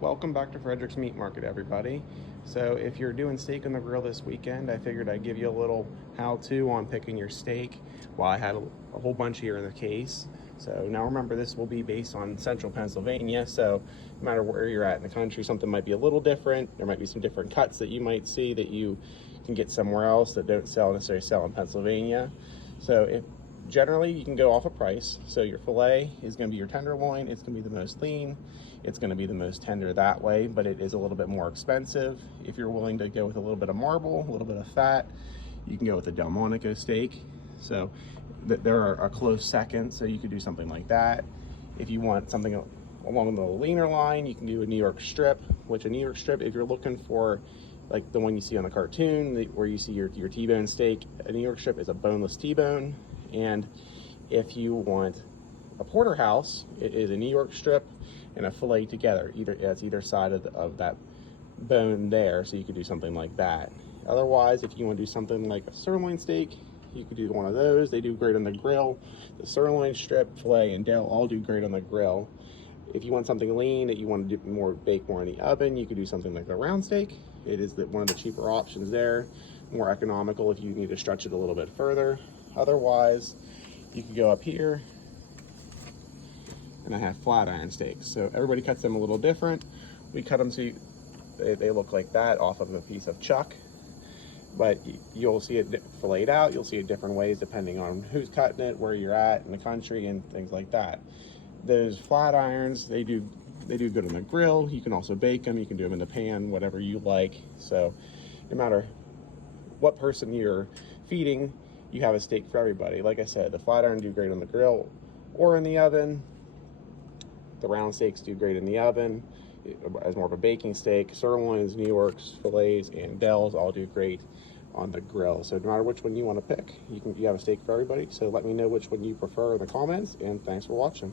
Welcome back to Frederick's Meat Market, everybody. So if you're doing steak on the grill this weekend, I figured I'd give you a little how-to on picking your steak. While I had a whole bunch here in the case. So now remember, this will be based on central Pennsylvania, so no matter where you're at in the country, something might be a little different. There might be some different cuts that you might see that you can get somewhere else that don't necessarily sell in Pennsylvania. So generally you can go off a price. So your filet is going to be your tenderloin. It's going to be the most lean. It's going to be the most tender that way, but it is a little bit more expensive. If you're willing to go with a little bit of marble, a little bit of fat, you can go with a Delmonico steak. So they're a close second, so you could do something like that. If you want something along the leaner line, you can do a New York strip, which a New York strip, if you're looking for like the one you see on the cartoon where you see your T-bone steak, a New York strip is a boneless T-bone. And if you want a porterhouse, it is a New York strip and a filet together. Either side of that bone there, so you could do something like that. Otherwise, if you want to do something like a sirloin steak, you could do one of those. They do great on the grill. The sirloin strip, filet, and Del all do great on the grill. If you want something lean that you want to do bake more in the oven, you could do something like a round steak. It is one of the cheaper options there, more economical if you need to stretch it a little bit further. Otherwise, you could go up here, and I have flat iron steaks. So everybody cuts them a little different. We cut them so they look like that off of a piece of chuck. But you'll see it filleted out. You'll see it different ways depending on who's cutting it, where you're at in the country, and things like that. Those flat irons, they do good on the grill. You can also bake them. You can do them in the pan, whatever you like. So no matter what person you're feeding, you have a steak for everybody. Like I said, the flat iron do great on the grill or in the oven. The round steaks do great in the oven as more of a baking steak. Sirloins, New Yorks, fillets, and Dells all do great on the grill. So no matter which one you want to pick, you have a steak for everybody. So let me know which one you prefer in the comments, and thanks for watching.